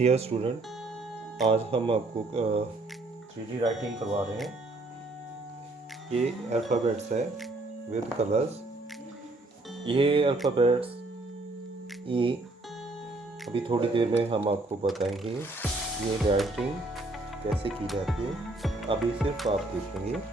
Dear student, आज हम आपको 3D राइटिंग करवा रहे हैं। ये अल्फ़ाबेट्स है विद कलर्स। ये अल्फ़ाबेट्स ई अभी थोड़ी देर में हम आपको बताएंगे ये राइटिंग कैसे की जाती है। अभी सिर्फ आप देखेंगे।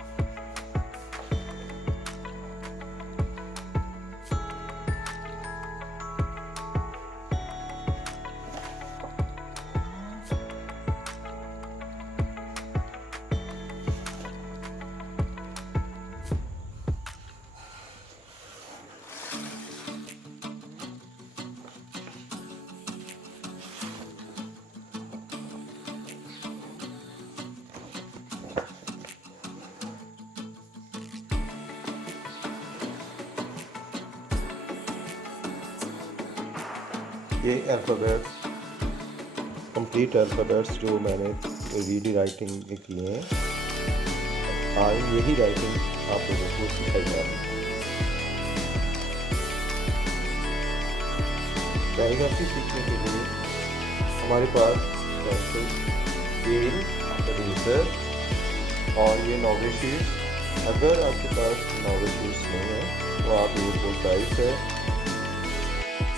ये अल्फ़ाबेट्स कंप्लीट अल्फ़ाबेट्स जो मैंने रीडी राइटिंग किए हैं, आज यही राइटिंग आप लोगों को सिखाई जा रही है। कैलीग्राफी सीखने के लिए हमारे पास पेंसिल, स्केल, इरेज़र और ये नोवेल शीट्स। अगर आपके पास नोवेल शीट्स नहीं है तो आप A4 साइज है,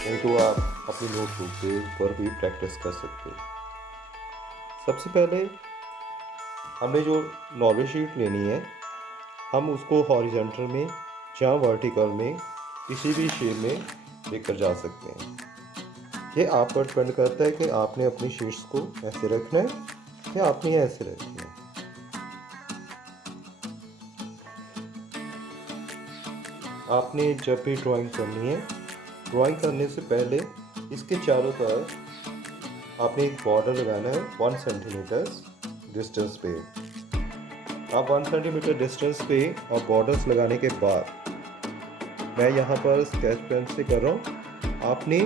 नहीं तो आप अपनी नोटबुक के ऊपर भी प्रैक्टिस कर सकते हो। सबसे पहले हमें जो नॉर्मल शीट लेनी है, हम उसको हॉरिजॉन्टल में या वर्टिकल में किसी भी शेप में लेकर जा सकते हैं। ये आप पर डिपेंड करता है कि आपने अपनी शीट्स को ऐसे रखना है या आपने ऐसे रखनी है। आपने जब भी ड्राइंग करनी है, ड्राइंग करने से पहले इसके चारों तरफ आपने एक बॉर्डर लगाना है 1 सेंटीमीटर डिस्टेंस पे। आप 1 सेंटीमीटर डिस्टेंस पे और बॉर्डर्स लगाने के बाद, मैं यहाँ पर स्केच पेन से कर रहा हूँ, आपने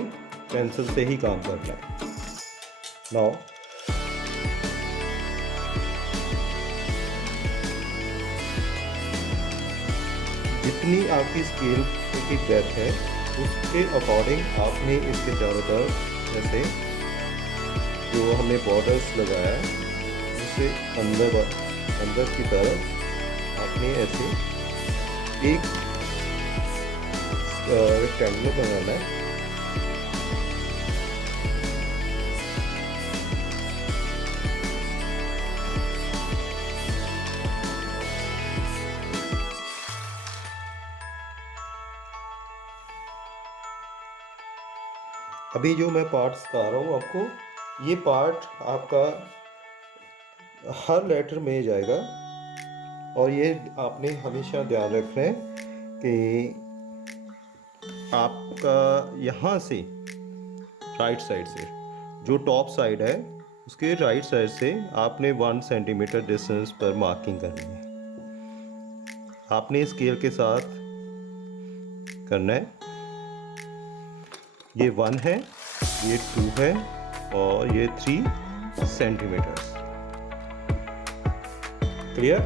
पेंसिल से ही काम करना है। नाउ जितनी आपकी स्केल की डेप्थ है उसके अकॉर्डिंग आपने इसके चारों तरफ जैसे जो हमने बॉर्डर्स लगाया है उससे अंदर की तरफ आपने ऐसे एक रेक्टेंगल बनाना है। अभी जो मैं पार्ट सिखा रहा हूँ आपको, ये पार्ट आपका हर लेटर में जाएगा और ये आपने हमेशा ध्यान रखना है कि आपका यहाँ से राइट साइड से जो टॉप साइड है उसके राइट साइड से आपने 1 सेंटीमीटर डिस्टेंस पर मार्किंग करनी है। आपने स्केल के साथ करना है। ये 1 है, ये 2 है और ये 3 सेंटीमीटर। क्लियर?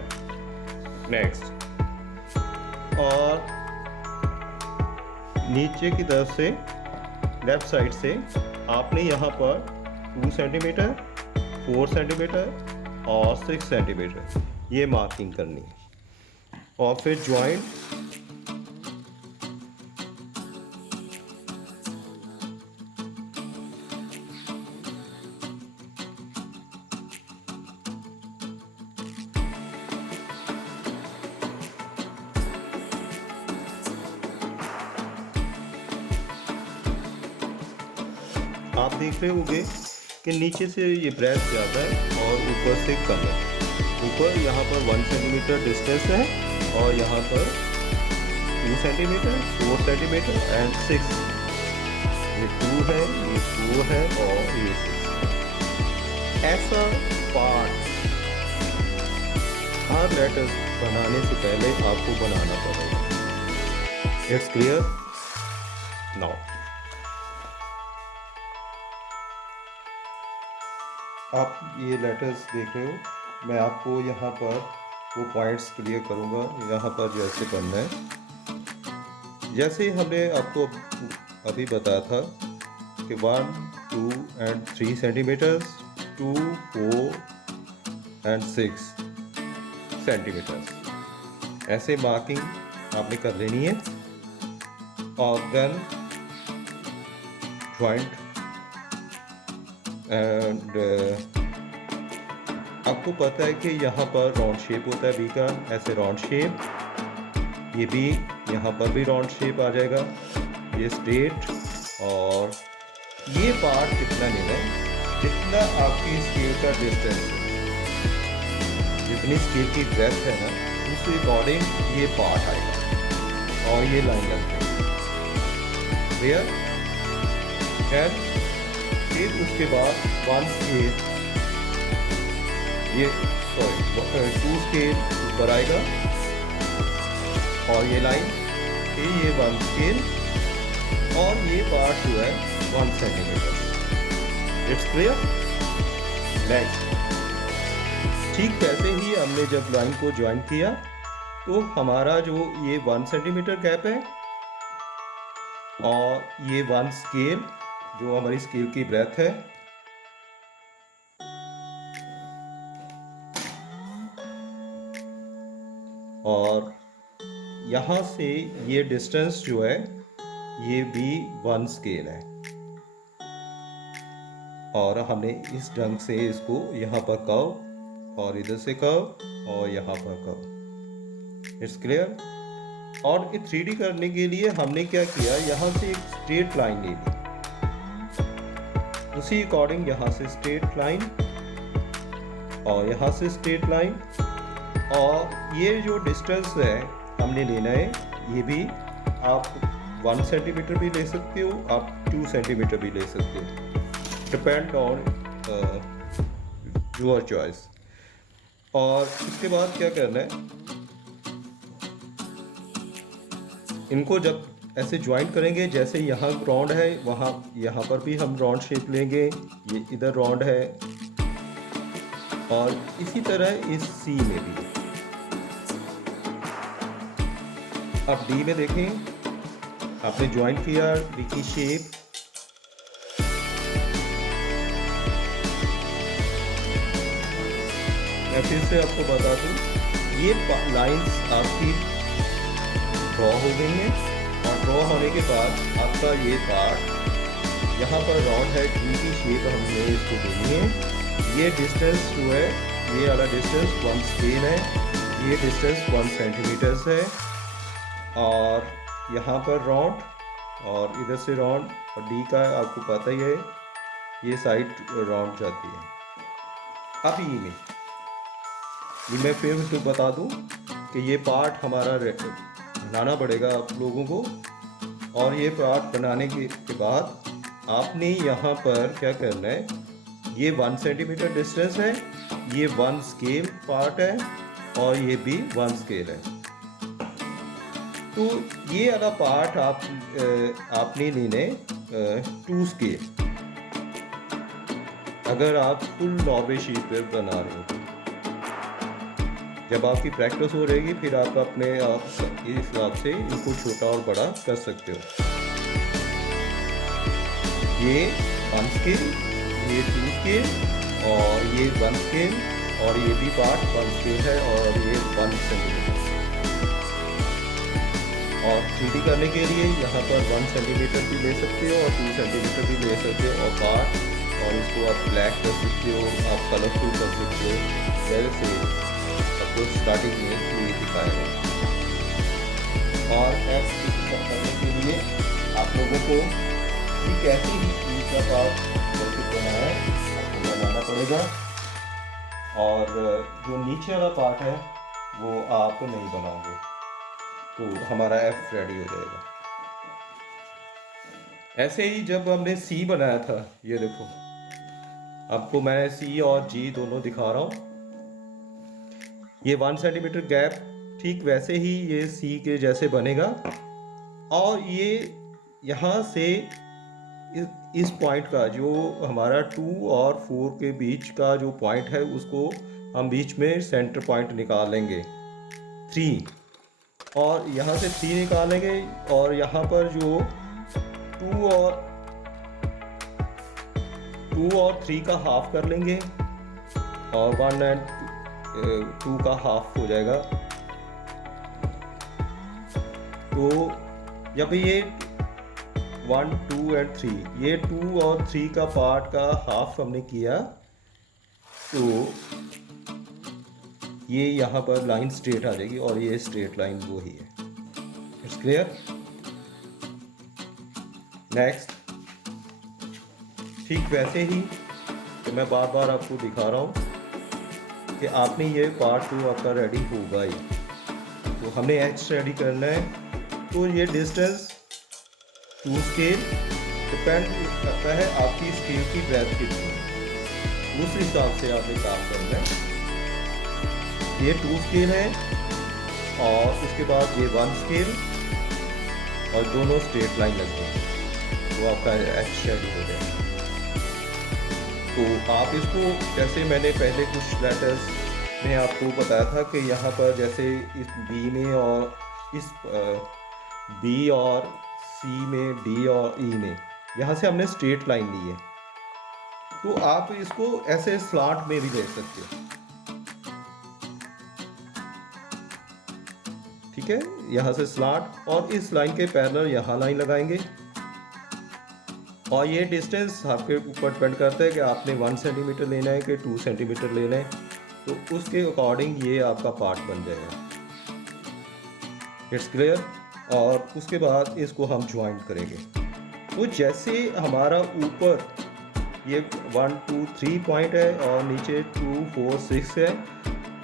नेक्स्ट, और नीचे की तरफ से लेफ्ट साइड से आपने यहाँ पर 2 सेंटीमीटर, 4 सेंटीमीटर और 6 सेंटीमीटर ये मार्किंग करनी है। और फिर ज्वाइंट आप देख रहे होंगे कि नीचे से ये ब्रेथ ज़्यादा है और ऊपर से कम है। ऊपर यहाँ पर 1 सेंटीमीटर डिस्टेंस है और यहाँ पर 2 सेंटीमीटर, 4 सेंटीमीटर एंड 6। ये 2 है, ये 4 है और ये 6। ऐसा पार्ट हर लेटर बनाने से पहले आपको बनाना पड़ेगा। It's clear? नाउ आप ये लेटर्स देख रहे हो, मैं आपको यहाँ पर वो पॉइंट्स क्लियर करूँगा। यहाँ पर जैसे करना है, जैसे हमने आपको अभी बताया था कि 1, 2, 2 and 3 centimeters, 2, 4 and 6 centimeters. ऐसे मार्किंग आपने कर लेनी है और देन जॉइंट एंड आपको पता है कि यहाँ पर राउंड शेप होता है बी का, ऐसे राउंड शेप, ये भी यहाँ पर भी राउंड शेप आ जाएगा, ये स्ट्रेट। और ये पार्ट कितना लेना है, जितना आपकी स्केल का डिस्टेंस है, जितनी स्केल की ब्रेथ है ना, उस अकॉर्डिंग ये पार्ट आएगा और ये लाइन लगती है वेयर। एंड फिर उसके बाद 1 स्केल, ये 2 स्केल ऊपर आएगा और ये लाइन, फिर ये 1 स्केल और ये पार्ट जो है 1 सेंटीमीटर। It's clear. नेक्स्ट, ठीक वैसे ही हमने जब लाइन को ज्वाइन किया तो हमारा जो ये 1 सेंटीमीटर गैप है और ये 1 स्केल जो हमारी स्केल की ब्रेथ है, और यहाँ से ये डिस्टेंस जो है ये भी 1 स्केल है और हमने इस ढंग से इसको यहाँ पर कर्व और इधर से कर्व और यहाँ पर कर्व। It's clear. और ये 3D करने के लिए हमने क्या किया, यहाँ से एक स्ट्रेट लाइन ले ली, उसी अकॉर्डिंग यहाँ से स्ट्रेट लाइन और यहाँ से स्ट्रेट लाइन, और ये जो डिस्टेंस है हमने लेना है, ये भी आप 1 सेंटीमीटर भी ले सकते हो, आप 2 सेंटीमीटर भी ले सकते हो, डिपेंड ऑन योर चॉइस। और इसके बाद क्या करना है, इनको जब ऐसे ज्वाइन करेंगे, जैसे यहाँ राउंड है वहाँ यहाँ पर भी हम राउंड शेप लेंगे, ये इधर राउंड है, और इसी तरह इस सी में भी। अब डी में देखें, आपने ज्वाइन किया डी की शेप, मैं फिर से आपको बता दूं, ये लाइंस आपकी ड्रॉ हो गई हैं और ड्रॉ होने के बाद आपका ये पार्ट यहाँ पर राउंड है, डी की शेप हमने इसको देनी है। ये डिस्टेंस जो है, ये वाला डिस्टेंस 1 स्केल है, ये डिस्टेंस 1 सेंटीमीटर्स है, और यहाँ पर राउंड और इधर से राउंड, और डी का आपको पता ही है ये साइड राउंड जाती है। अब ये मैं फिर तो बता दूं कि ये पार्ट हमारा बनाना पड़ेगा आप लोगों को, और ये पार्ट बनाने के बाद आपने यहाँ पर क्या करना है, ये 1 सेंटीमीटर डिस्टेंस है, ये 1 स्केल पार्ट है और ये भी 1 स्केल है। तो ये वाला पार्ट आपने लेने 2 स्केल, अगर आप फुल नॉर्वे शीट पर बना रहे हो। जब आपकी प्रैक्टिस हो रहेगी फिर आप अपने आप इस हिसाब से इनको छोटा और बड़ा कर सकते हो। ये 1 स्केल, ये 2 स्केल और ये 1 स्केल, और ये भी पार्ट 1 स्केल है और ये 1 सेंटीमीटर। और 3D करने के लिए यहाँ पर 1 सेंटीमीटर भी ले सकते हो और 2 सेंटीमीटर भी ले सकते हो और पार्ट, और इसको आप ब्लैक कर सकते हो, आप कलरफुल कर सकते हो। वैसे आपको स्टार्टिंग में ये दिखाया है। और करने के लिए आप लोगों को ठीक ऐसे ही चीज का पार्ट जैसे बनाना है आपको बनाना पड़ेगा, और जो नीचे वाला पार्ट है वो आप नहीं बनाओगे तो हमारा एफ रेडी हो जाएगा। ऐसे ही जब हमने सी बनाया था, ये देखो आपको मैं सी और जी दोनों दिखा रहा हूँ, ये 1 सेंटीमीटर गैप ठीक वैसे ही ये सी के जैसे बनेगा, और ये यहाँ से इस पॉइंट का जो हमारा 2 और 4 के बीच का जो पॉइंट है उसको हम बीच में सेंटर पॉइंट निकालेंगे 3, और यहाँ से 3 निकालेंगे, और यहाँ पर जो 2 और 2 और 3 का हाफ कर लेंगे और 1 एंड 2 का हाफ हो जाएगा। तो जब ये 1, 2 एंड 3, ये 2 और 3 का पार्ट का हाफ हमने किया, तो ये यहाँ पर लाइन स्ट्रेट आ जाएगी और ये स्ट्रेट लाइन वो ही है। It's clear. नेक्स्ट, ठीक वैसे ही तो मैं बार बार आपको दिखा रहा हूँ कि आपने ये पार्ट 2 आपका रेडी होगा ही। तो हमने एच रेडी करना है। तो ये डिस्टेंस 2 स्केल डिपेंड करता है आपकी स्केल की ब्रेथ कितनी, उस हिसाब से आपने काम करना है। ये 2 स्केल है और उसके बाद ये 1 स्केल और दोनों स्ट्रेट लाइन लग गए, तो आपका एच रेडी हो गया। तो आप इसको, जैसे मैंने पहले कुछ लेटर्स में आपको बताया था कि यहाँ पर जैसे इस बी में और इस बी और सी में, डी और ई में, यहाँ से हमने स्ट्रेट लाइन ली है। तो आप इसको ऐसे स्लॉट में भी ले सकते हो। ठीक है, यहाँ से स्लॉट और इस लाइन के पैरेलल यहाँ लाइन लगाएंगे। और ये डिस्टेंस आपके ऊपर डिपेंड करता है कि आपने 1 सेंटीमीटर लेना है कि 2 सेंटीमीटर लेना है, तो उसके अकॉर्डिंग ये आपका पार्ट बन जाएगा। It's clear. और उसके बाद इसको हम ज्वाइंट करेंगे। तो जैसे हमारा ऊपर ये 1, 2, 3 पॉइंट है और नीचे 2, 4, 6 है,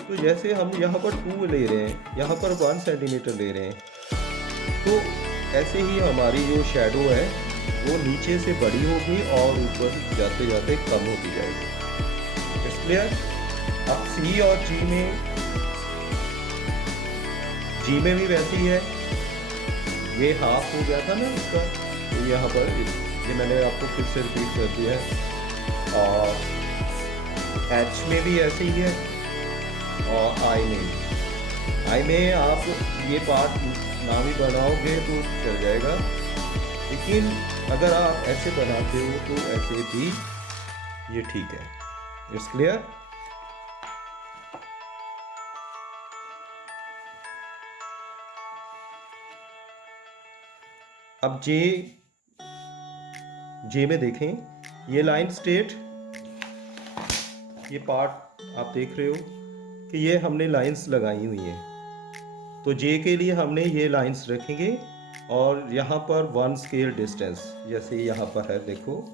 तो जैसे हम यहाँ पर 2 ले रहे हैं, यहाँ पर 1 सेंटीमीटर ले रहे हैं, तो ऐसे ही हमारी जो शेडो है वो नीचे से बड़ी होगी और ऊपर जाते जाते कम होती जाएगी। इसलिए अब सी और जी में भी वैसे ही है। ये हाफ हो गया था ना इसका, तो यहाँ पर ये मैंने आपको फिर से रिपीट कर दिया है। और एच में भी ऐसे ही है और आई में आप ये पार्ट ना भी बनाओगे तो चल जाएगा, लेकिन अगर आप ऐसे बनाते हो तो ऐसे भी ये ठीक है। It's clear. अब जे में देखें, ये लाइन स्ट्रेट, ये पार्ट आप देख रहे हो कि ये हमने लाइंस लगाई हुई हैं। तो जे के लिए हमने ये लाइंस रखेंगे और यहाँ पर 1 स्केल डिस्टेंस, जैसे यहाँ पर है, देखो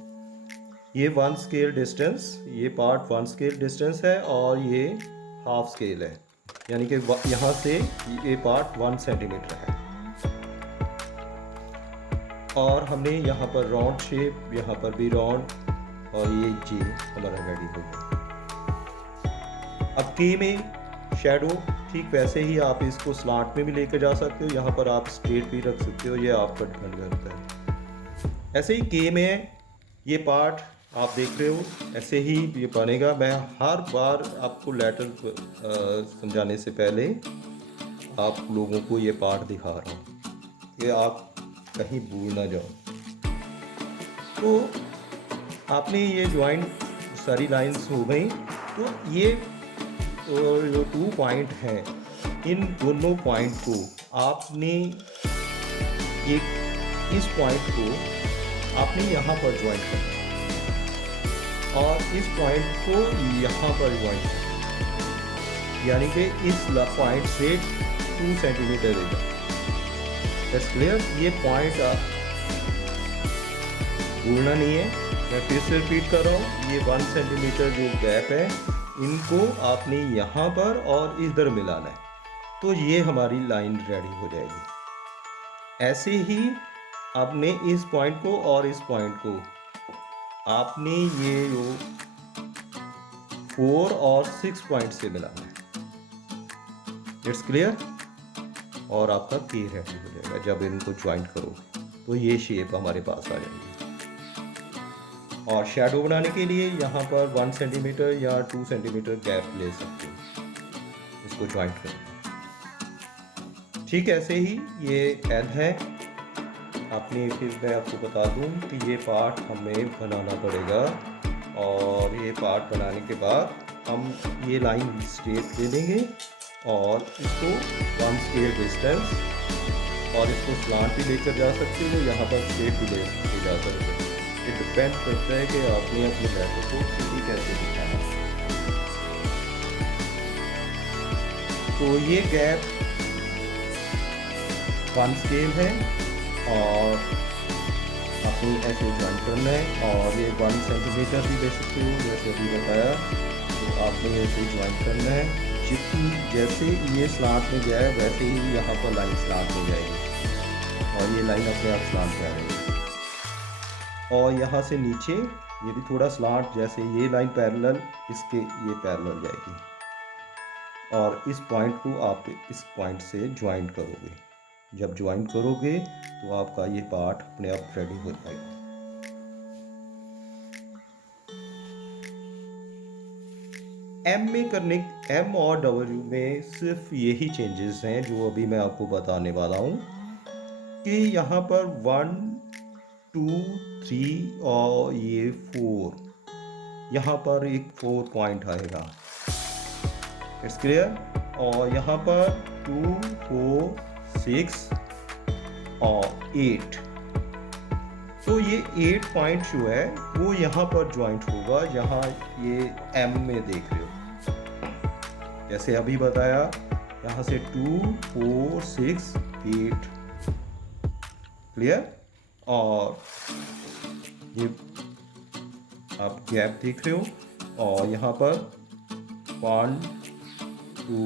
ये 1 स्केल डिस्टेंस, ये पार्ट 1 स्केल डिस्टेंस है और ये हाफ स्केल है, यानी कि यहाँ से ये पार्ट 1 सेंटीमीटर है। और हमने यहाँ पर राउंड शेप, यहाँ पर भी राउंड, और ये जे हमारा रेडी हो गया। अब के में शेडो ठीक वैसे ही आप इसको स्लॉट में भी लेकर जा सकते हो, यहाँ पर आप स्ट्रेट भी रख सकते हो, ये आप पर डिपेंड करता है। ऐसे ही के में ये पार्ट आप देख रहे हो, ऐसे ही ये बनेगा। मैं हर बार आपको लेटर समझाने से पहले आप लोगों को ये पार्ट दिखा रहा हूँ कि आप कहीं भूल ना जाओ। तो आपने ये जॉइंट सारी लाइंस हो गई। तो ये जो 2 पॉइंट हैं, इन दोनों पॉइंट को आपने इस पॉइंट को आपने यहाँ पर ज्वाइंट करना और इस पॉइंट को यहाँ पर ज्वाइंट करना, यानी कि इस पॉइंट से 2 सेंटीमीटर देगा। That's clear. ये पॉइंट आप भूलना नहीं है, मैं फिर से रिपीट कर रहा हूँ। ये 1 सेंटीमीटर जो गैप है, इनको आपने यहाँ पर और इधर मिलाना है, तो ये हमारी लाइन रेडी हो जाएगी। ऐसे ही आपने इस पॉइंट को और इस पॉइंट को आपने ये जो 4 और 6 पॉइंट से मिलाना है। It's clear. और आपका के रेडी हो जाएगा। जब इनको ज्वाइंट करोगे तो ये शेप हमारे पास आ जाएगी। और शेडो बनाने के लिए यहाँ पर 1 सेंटीमीटर या 2 सेंटीमीटर गैप ले सकते हो इसको ज्वाइंट करने। ठीक ऐसे ही ये एल है। आपने फिर मैं आपको बता दूं कि ये पार्ट हमें बनाना पड़ेगा और ये पार्ट बनाने के बाद हम ये लाइन स्ट्रेट ले लेंगे और इसको 1 स्केल डिस्टेंस, और इसको स्लांट भी लेकर जा सकते हो, यहाँ पर स्ट्रेट भी ले जा सकते हो। ये डिपेंड करता है कि आपने अपने लेटर को सीधी कैसे दिखाना है। तो ये गैप 1 स्केल है और आपको ऐसे ज्वाइन करना है, और ये 1 सेंटीमीटर भी ले सकते हो जैसे अभी बताया। तो आपने ऐसे ज्वाइन करना है, जितनी जैसे ये स्लांट में जाए वैसे ही यहाँ पर लाइन स्लांट में जाएगी और ये लाइन अपने आप स्लांट में आ जाएगी। और यहाँ से नीचे ये भी थोड़ा स्लांट, जैसे ये लाइन पैरेलल इसके ये पैरेलल जाएगी, और इस पॉइंट को आप इस पॉइंट से ज्वाइन करोगे। जब ज्वाइन करोगे तो आपका ये पार्ट अपने आप रेडी हो जाएगा। एम और डब्ल्यू में सिर्फ यही चेंजेस हैं जो अभी मैं आपको बताने वाला हूँ, कि यहाँ पर 1, 2, 3 और ये 4, यहाँ पर एक 4 पॉइंट आएगा, इट्स क्लियर। और यहाँ पर 2, 4, 6 और 8, तो ये 8 पॉइंट जो है वो यहाँ पर ज्वाइंट होगा, जहाँ ये एम में देख रहे हो, जैसे अभी बताया। यहाँ से 2, 4, 6, 8, क्लियर। और ये आप गैप देख रहे हो, और यहाँ पर 1, 2,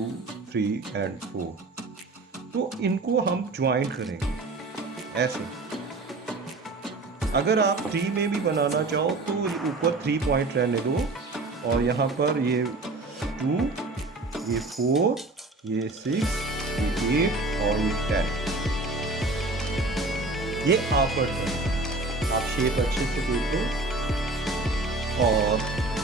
3 एंड 4, तो इनको हम ज्वाइंट करेंगे ऐसे। अगर आप 3 में भी बनाना चाहो तो ऊपर 3 पॉइंट रहने दो, और यहाँ पर ये 2, ये 4, ये 6, ये 8 और ये 10, ये आफर है। आप शेप अच्छे से देखो, और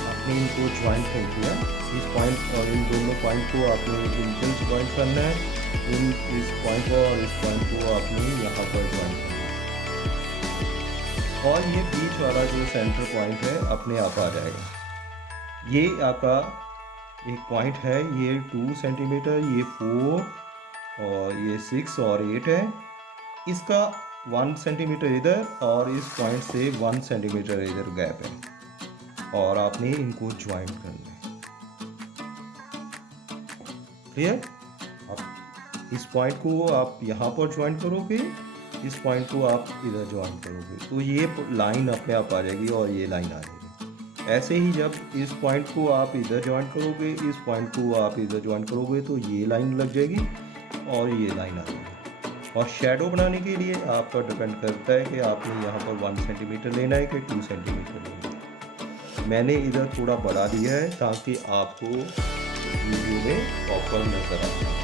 आपने इनको ज्वाइंट कर दिया, इस पॉइंट और इन दोनों पॉइंट को आपने इनके ज्वाइंट करना है, इस पॉइंट को और इस पॉइंट को आपने यहाँ पर ज्वाइंट करना है, और ये बीच वाला जो सेंटर पॉइंट है अपने आप आ जाएगा। ये आपका एक पॉइंट है, ये 2 सेंटीमीटर, ये 4 और ये 6 और 8 है, इसका 1 सेंटीमीटर इधर और इस पॉइंट से 1 सेंटीमीटर इधर गैप है, और आपने इनको ज्वाइंट करना है, क्लियर। अब इस पॉइंट को आप यहाँ पर ज्वाइंट करोगे, इस पॉइंट को आप इधर ज्वाइन करोगे, तो ये लाइन अपने आप आ जाएगी और ये लाइन आ जाएगी। ऐसे ही जब इस पॉइंट को आप इधर ज्वाइन करोगे, इस पॉइंट को आप इधर ज्वाइन करोगे, तो ये लाइन लग जाएगी और ये लाइन आ जाएगी। और शेडो बनाने के लिए आपका डिपेंड करता है कि आपने यहाँ पर 1 सेंटीमीटर लेना है कि 2 सेंटीमीटर लेना है। मैंने इधर थोड़ा बढ़ा दिया है ताकि आपको वीडियो में प्रॉपर नजर आ जाए।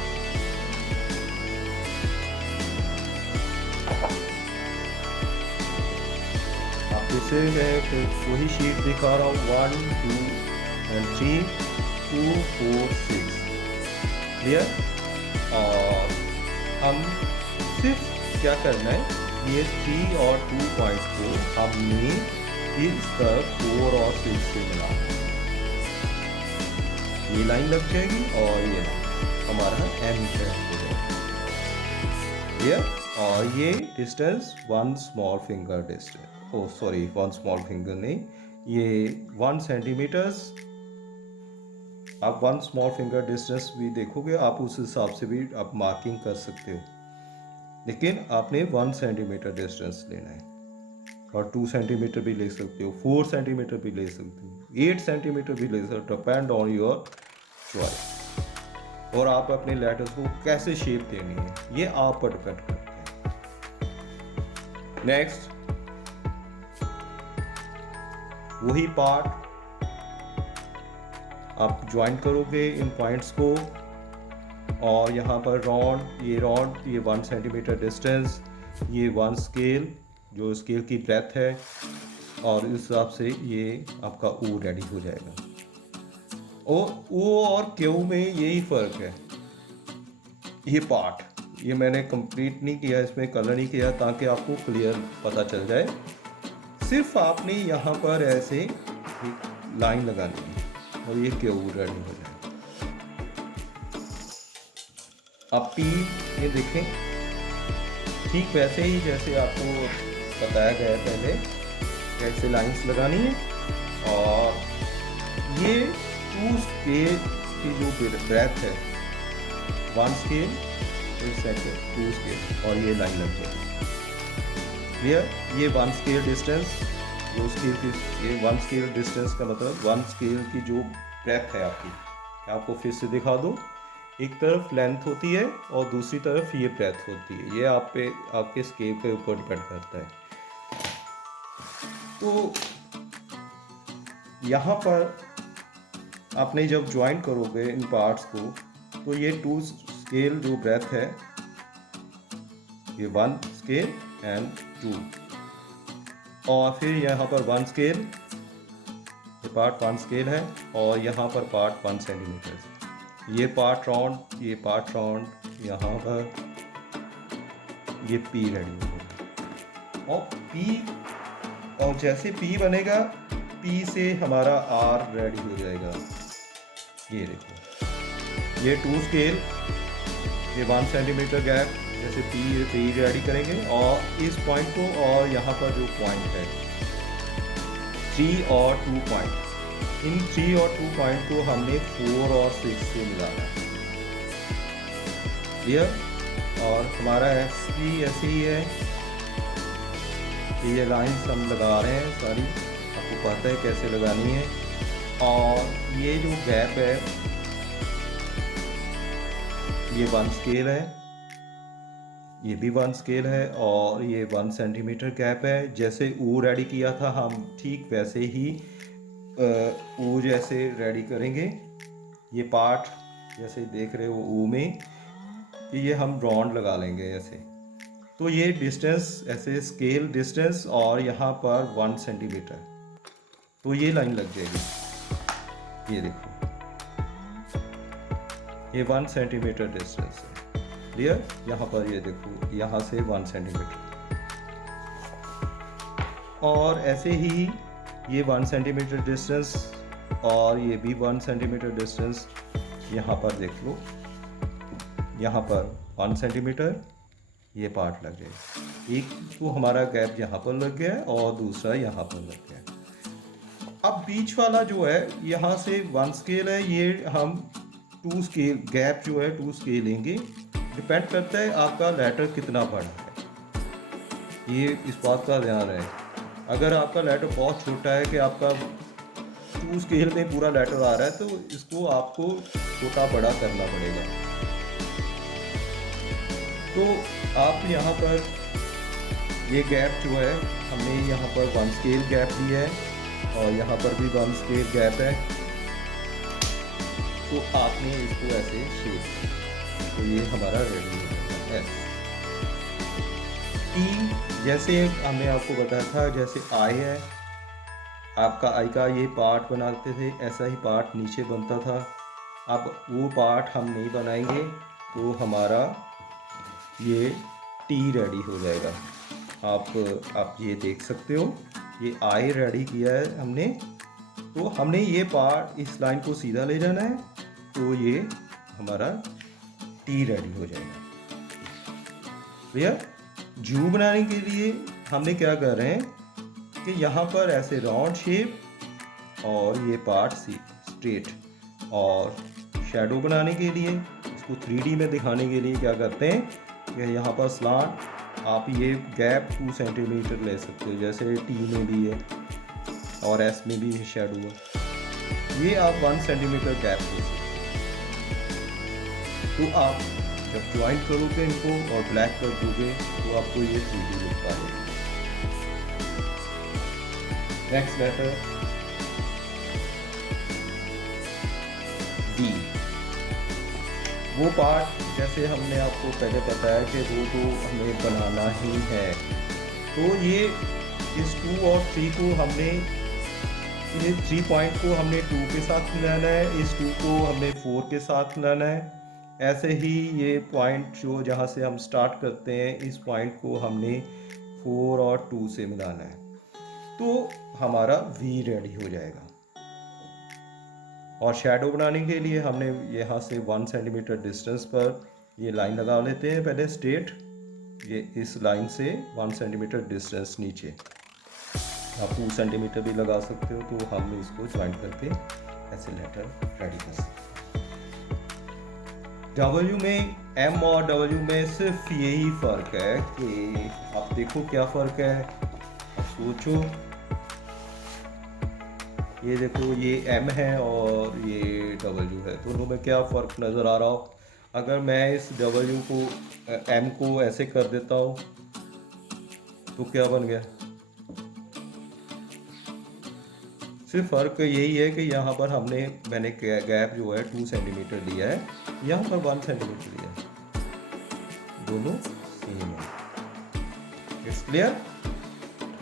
जैसे मैं फिर वही शीट दिखा रहा हूँ, 1, 2 and 3, 2, 4, 6, क्लियर। और हम सिर्फ क्या करना है, ये 3 और 2 पॉइंट को हमने इस तरफ 4 और 6 से मिलाना है, ये लाइन लग जाएगी और ये हमारा एम हो जाएगा, क्लियर। और ये डिस्टेंस 1 स्मॉल फिंगर डिस्टेंस, ओ सॉरी 1 स्मॉल फिंगर नहीं, ये 1 सेंटीमीटर्स। आप 1 स्मॉल फिंगर डिस्टेंस भी देखोगे, आप उस हिसाब से भी आप मार्किंग कर सकते हो, लेकिन आपने 1 सेंटीमीटर डिस्टेंस लेना है, और 2 सेंटीमीटर भी ले सकते हो, 4 सेंटीमीटर भी ले सकते हो, 8 सेंटीमीटर भी ले सकते हो, डिपेंड ऑन योर चॉइस। और आप अपने लेटर्स को कैसे शेप देनी है ये आप पर डिपेंड करते हैं। नेक्स्ट, वही पार्ट आप ज्वाइन करोगे इन पॉइंट्स को, और यहाँ पर रॉड, ये 1 सेंटीमीटर डिस्टेंस, ये 1 स्केल जो स्केल की ब्रेथ है, और इस हिसाब से ये आपका ओ रेडी हो जाएगा। ओ और क्यू में यही फ़र्क है। ये पार्ट ये मैंने कंप्लीट नहीं किया, इसमें कलर नहीं किया ताकि आपको क्लियर पता चल जाए। सिर्फ आपने यहाँ पर ऐसे लाइन लगानी है और ये क्यू रेडी हो जाए। अब पी ये देखें ठीक वैसे ही जैसे आपको बताया गया है पहले कैसे लाइंस लगानी है। और ये 2 स्केल की जो ब्रेथ है, 1 स्केल फिर सेकेंड 2 स्केल और ये लाइन लग जाएगी। ये 1 स्केल डिस्टेंस, जो स्केल की ये 1 स्केल डिस्टेंस का मतलब 1 स्केल की जो ब्रेथ है आपको फिर से दिखा दो। एक तरफ लेंथ होती है और दूसरी तरफ ये ब्रेथ होती है। ये आपके स्केल के ऊपर डिपेंड करता है। तो यहाँ पर आपने जब ज्वाइन करोगे इन पार्ट्स को तो ये 2 स्केल जो ब्रेथ है ये 1 स्केल एंड 2, और फिर यहाँ पर 1 स्केल, ये पार्ट 1 स्केल है और यहाँ पर पार्ट 1 सेंटीमीटर। ये पार्ट राउंड, ये पार्ट राउंड, यहाँ पर ये पी रेडी होगा। और पी, और जैसे पी बनेगा पी से हमारा आर रेडी हो जाएगा। ये देखो ये 2 स्केल, ये 1 सेंटीमीटर गैप, जैसे पी रेडी करेंगे और इस पॉइंट को और यहाँ पर जो पॉइंट है 3 और 2 पॉइंट, इन 3 और 2 पॉइंट को हमने 4 और 6 से मिलाना है। क्लियर। और हमारा एसपी ऐसे ही है, ये लाइंस हम लगा रहे हैं सारी, आपको पता है कैसे लगानी है। और ये जो गैप है ये 1 स्केल है, ये भी 1 स्केल है और ये 1 सेंटीमीटर गैप है। जैसे ऊ रेडी किया था हम ठीक वैसे ही ऊ जैसे रेडी करेंगे। ये पार्ट जैसे देख रहे हो ऊ में ये हम राउंड लगा लेंगे ऐसे। तो ये डिस्टेंस ऐसे स्केल डिस्टेंस और यहाँ पर 1 सेंटीमीटर, तो ये लाइन लग जाएगी। ये देखो ये 1 सेंटीमीटर डिस्टेंस है। क्लियर। यहाँ पर ये देखो यहाँ से 1 सेंटीमीटर, और ऐसे ही ये 1 सेंटीमीटर डिस्टेंस और ये भी 1 सेंटीमीटर डिस्टेंस यहाँ पर देख लो। यहाँ पर 1 सेंटीमीटर ये पार्ट लग गया, एक तो हमारा गैप यहाँ पर लग गया और दूसरा यहाँ पर लग गया। अब बीच वाला जो है यहाँ से 1 स्केल है, ये हम 2 स्केल गैप जो है 2 स्केल लेंगे। डिपेंड करता है आपका लेटर कितना बड़ा है, ये इस बात का ध्यान है। अगर आपका लेटर बहुत छोटा है कि आपका 2 स्केल में पूरा लेटर आ रहा है तो इसको आपको छोटा बड़ा करना पड़ेगा। तो आप यहाँ पर ये गैप जो है हमने यहाँ पर 1 स्केल गैप लिया है और यहाँ पर भी 1 स्केल गैप है। तो आपने इसको ऐसे शेप, तो ये हमारा रेडी है। टी जैसे हमने आपको बताया था, जैसे आई है आपका, आई का ये पार्ट बनाते थे, ऐसा ही पार्ट नीचे बनता था। अब वो पार्ट हम नहीं बनाएंगे तो हमारा ये टी रेडी हो जाएगा। आप ये देख सकते हो, ये आई रेडी किया है हमने। तो हमने ये पार्ट इस लाइन को सीधा ले जाना है तो ये हमारा टी रेडी हो जाएगा। भैया जू बनाने के लिए हमने क्या कर रहे हैं कि यहाँ पर ऐसे राउंड शेप और ये पार्ट स्ट्रेट, और शैडो बनाने के लिए इसको 3D में दिखाने के लिए क्या करते हैं कि यहाँ पर स्लांट आप ये गैप 2 सेंटीमीटर ले सकते हो, जैसे टी में भी है और एस में भी है शैडो है, ये आप 1 सेंटीमीटर गैप ले सकते हो। तो आप जब ज्वाइन करोगे इनको और ब्लैक कर दोगे तो आपको ये 3D लुक आएगा। Next letter D. वो पार्ट जैसे हमने आपको पहले बताया कि वो तो हमें बनाना ही है। तो ये इस 2 और 3 को हमने, ये 3 पॉइंट को हमने 2 के साथ मिलाना है, इस 2 को हमने 4 के साथ मिलाना है। ऐसे ही ये पॉइंट जो जहाँ से हम स्टार्ट करते हैं इस पॉइंट को हमने 4 और 2 से मिलाना है, तो हमारा V रेडी हो जाएगा। और शेडो बनाने के लिए हमने यहाँ से 1 सेंटीमीटर डिस्टेंस पर ये लाइन लगा लेते हैं पहले स्ट्रेट। ये इस लाइन से 1 सेंटीमीटर डिस्टेंस नीचे, आप 2 सेंटीमीटर भी लगा सकते हो। तो हम इसको ज्वाइन करके ऐसे लेटर रेडी कर सकते हैं। W में, M और W में सिर्फ यही फ़र्क है कि आप देखो क्या फ़र्क है, आप सोचो। ये देखो, ये M है और ये W है, दोनों में क्या फ़र्क नज़र आ रहा हो। अगर मैं इस W को, M को ऐसे कर देता हूँ तो क्या बन गया। सिर्फ फ़र्क यही है कि यहाँ पर मैंने गैप जो है 2 सेंटीमीटर लिया है, यहाँ पर 1 सेंटीमीटर लिया है, दोनों सेम है। It's clear.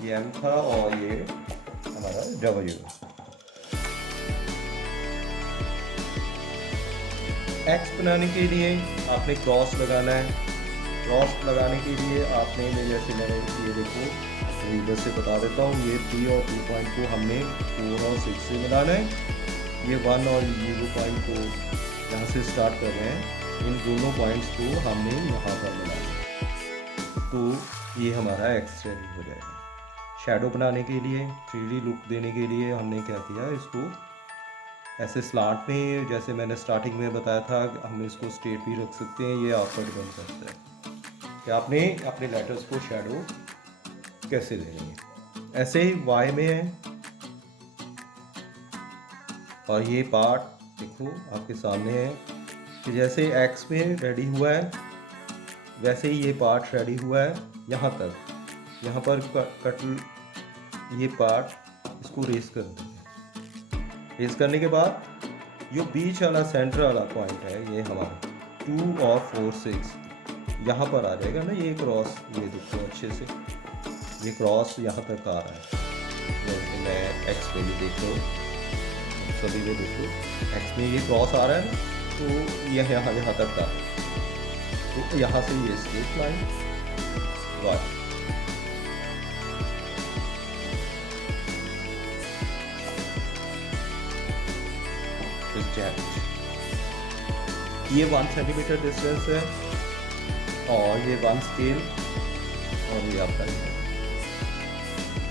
ये M था और ये हमारा W। एक्स बनाने के लिए आपने क्रॉस लगाना है। क्रॉस लगाने के लिए आपने, जैसे मैंने ये देखो इधर से बता देता हूँ, ये 3 और 2 पॉइंट को हमने 4 और 6 से मिलाना है। ये 1 और 0 पॉइंट को यहाँ से स्टार्ट कर रहे हैं, इन दोनों पॉइंट्स को हमने यहाँ पर मिलाना है, तो ये हमारा एक्स रेडी हो जाएगा। शेडो बनाने के लिए, 3D लुक देने के लिए हमने क्या किया, इसको ऐसे स्लांट में, जैसे मैंने स्टार्टिंग में बताया था, हम इसको स्ट्रेट भी रख सकते हैं, ये आपका डिपेंड करता है कि आपने अपने लेटर्स को शेडो कैसे देंगे। ऐसे ही वाई में है, और ये पार्ट देखो आपके सामने है कि जैसे एक्स में रेडी हुआ है वैसे ही ये पार्ट रेडी हुआ है यहाँ तक। यहाँ पर कट, ये पार्ट इसको रेस कर देंगे। रेस करने के बाद जो बीच वाला सेंटर वाला पॉइंट है, ये हमारा 2 और 4 6 यहाँ पर आ जाएगा ना, ये क्रॉस, ये देखो अच्छे से ये क्रॉस यहाँ तक आ रहा है। जैसे मैं एक्स में भी देख लो, सभी में देख लो, एक्स में ये क्रॉस आ रहा है, तो यह यहाँ तक आ रहा है, तो यहाँ से ये स्ट्रेट लाइन वाई। ये 1 सेंटीमीटर डिस्टेंस है, और ये 1 स्केल, और ये आपका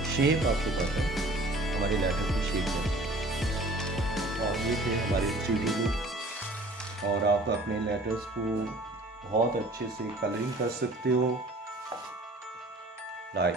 शेप आपको पता है, हमारे लेटर की शेप है। और ये थे हमारे 3D लुक। और आप अपने लेटर्स को बहुत अच्छे से कलरिंग कर सकते हो, लाइक